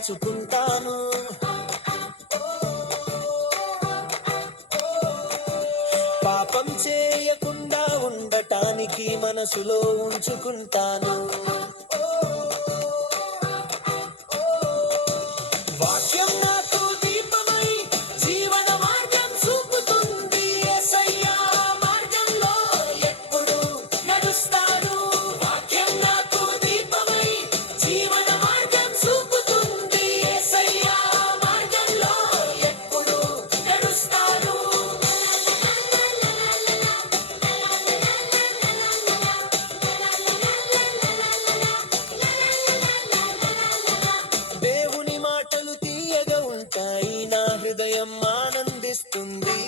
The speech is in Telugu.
దాచుకుంటాను. పాపం చేయకుండా ఉండటానికి మనసులో ఉంచుకుంటాను. వాక్యం నాకు దీపమై జీవన మార్గం చూపుతుంది. యేసయ్యా మార్గంలో ఎప్పుడు నడుస్తాను. వాక్యం నాకు దీపమై జీవన మార్గం చూపుతుంది. యేసయ్యా మార్గంలో ఎప్పుడు నడుస్తాను. దేవుని మాటలు తీయగా ఉంటాయి, నా హృదయం ఆనందిస్తుంది.